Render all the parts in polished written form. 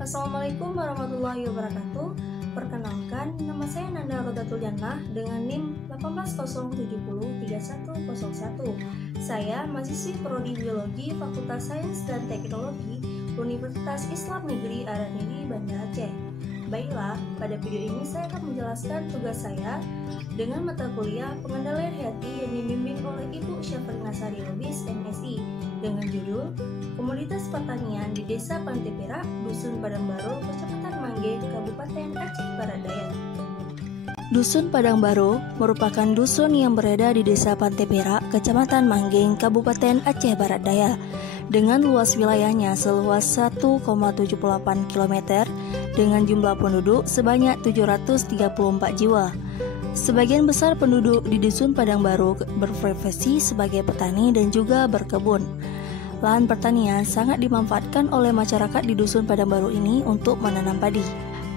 Assalamualaikum warahmatullahi wabarakatuh. Perkenalkan, nama saya Nanda Rodatul Jannah dengan NIM 180703101. Saya mahasiswi Prodi Biologi Fakultas Sains dan Teknologi Universitas Islam Negeri Araniri, Banda Aceh. Baiklah, pada video ini saya akan menjelaskan tugas saya dengan mata kuliah Pengendalian Hayati yang dibimbing oleh Ibu Syafrina Sari Lubis, MSI, dengan judul Komoditas Pertanian di Desa Pantai Perak, Dusun Padang Baru, Kecamatan Mangge, Kabupaten Aceh Barat Daya. Dusun Padang Baru merupakan dusun yang berada di Desa Pantai Perak, Kecamatan Manggeng, Kabupaten Aceh Barat Daya, dengan luas wilayahnya seluas 1,78 km dengan jumlah penduduk sebanyak 734 jiwa. Sebagian besar penduduk di Dusun Padang Baru berprofesi sebagai petani dan juga berkebun. Lahan pertanian sangat dimanfaatkan oleh masyarakat di Dusun Padang Baru ini untuk menanam padi.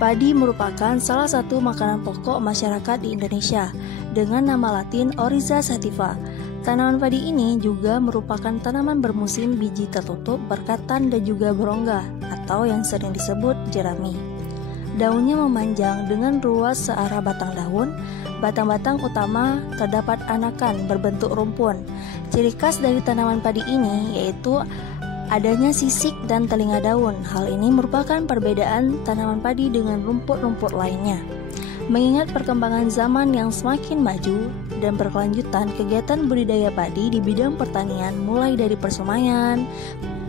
Padi merupakan salah satu makanan pokok masyarakat di Indonesia dengan nama latin Oryza sativa. Tanaman padi ini juga merupakan tanaman bermusim biji tertutup, berkatan dan juga berongga atau yang sering disebut jerami. Daunnya memanjang dengan ruas searah batang daun. Batang-batang utama terdapat anakan berbentuk rumpun. Ciri khas dari tanaman padi ini yaitu adanya sisik dan telinga daun. Hal ini merupakan perbedaan tanaman padi dengan rumput-rumput lainnya. Mengingat perkembangan zaman yang semakin maju dan berkelanjutan, kegiatan budidaya padi di bidang pertanian mulai dari persemaian,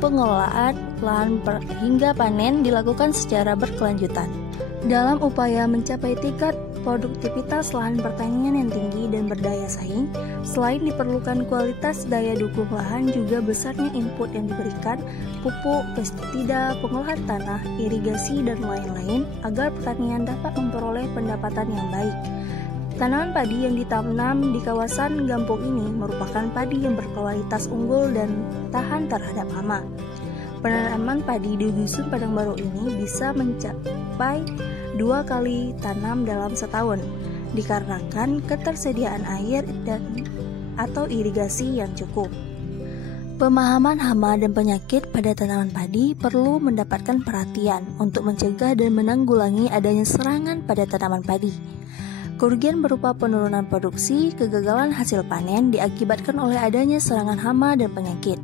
pengelolaan lahan hingga panen dilakukan secara berkelanjutan. Dalam upaya mencapai tingkat produktivitas lahan pertanian yang tinggi dan berdaya saing, selain diperlukan kualitas daya dukung lahan, juga besarnya input yang diberikan, pupuk, pestisida, pengolahan tanah, irigasi, dan lain-lain, agar pertanian dapat memperoleh pendapatan yang baik. Tanaman padi yang ditanam di kawasan Gampong ini merupakan padi yang berkualitas unggul dan tahan terhadap hama. Penanaman padi di Dusun Padang Baru ini bisa mencapai 2 kali tanam dalam setahun, dikarenakan ketersediaan air atau irigasi yang cukup. Pemahaman hama dan penyakit pada tanaman padi perlu mendapatkan perhatian untuk mencegah dan menanggulangi adanya serangan pada tanaman padi. Kerugian berupa penurunan produksi, kegagalan hasil panen diakibatkan oleh adanya serangan hama dan penyakit.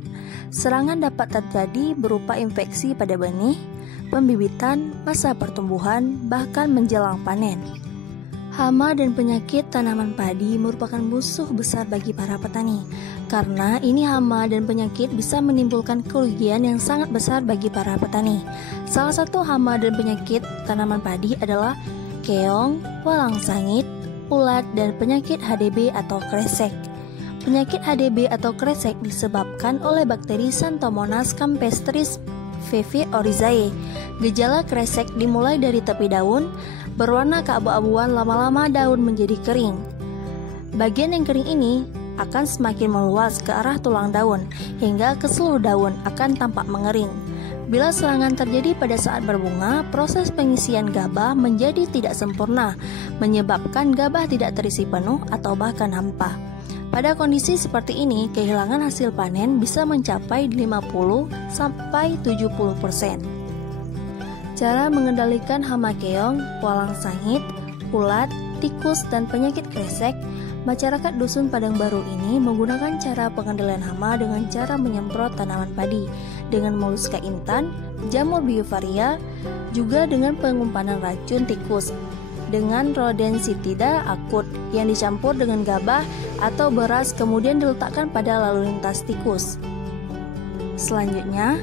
Serangan dapat terjadi berupa infeksi pada benih, pembibitan, masa pertumbuhan, bahkan menjelang panen. Hama dan penyakit tanaman padi merupakan musuh besar bagi para petani, karena ini hama dan penyakit bisa menimbulkan kerugian yang sangat besar bagi para petani. Salah satu hama dan penyakit tanaman padi adalah keong, walang sangit, ulat, dan penyakit HDB atau kresek. Penyakit HDB atau kresek disebabkan oleh bakteri Xanthomonas campestris VV Oryzae. Gejala kresek dimulai dari tepi daun, berwarna keabu-abuan, lama-lama daun menjadi kering. Bagian yang kering ini akan semakin meluas ke arah tulang daun, hingga ke seluruh daun akan tampak mengering. Bila serangan terjadi pada saat berbunga, proses pengisian gabah menjadi tidak sempurna, menyebabkan gabah tidak terisi penuh atau bahkan hampa. Pada kondisi seperti ini, kehilangan hasil panen bisa mencapai 50-70%. Cara mengendalikan hama keong, walang sangit, ulat, tikus, dan penyakit kresek, masyarakat Dusun Padang Baru ini menggunakan cara pengendalian hama dengan cara menyemprot tanaman padi dengan Mollusca intan, jamur biovaria, juga dengan pengumpanan racun tikus dengan Rodenticida akut yang dicampur dengan gabah atau beras kemudian diletakkan pada lalu lintas tikus. Selanjutnya,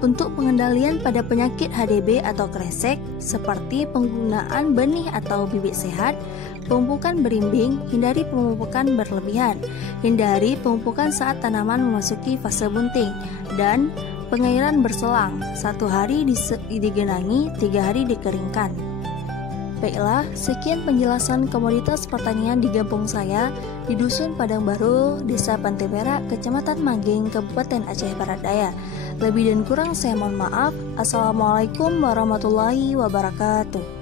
untuk pengendalian pada penyakit HDB atau kresek seperti penggunaan benih atau bibit sehat, pemupukan berimbing, hindari pemupukan berlebihan, hindari pemupukan saat tanaman memasuki fase bunting, dan pengairan berselang, 1 hari digenangi, 3 hari dikeringkan. Baiklah, sekian penjelasan komoditas pertanian di kampung saya di Dusun Padang Baru, Desa Pantai Perak, Kecamatan Manggeng, Kabupaten Aceh Barat Daya. Lebih dan kurang saya mohon maaf. Assalamualaikum warahmatullahi wabarakatuh.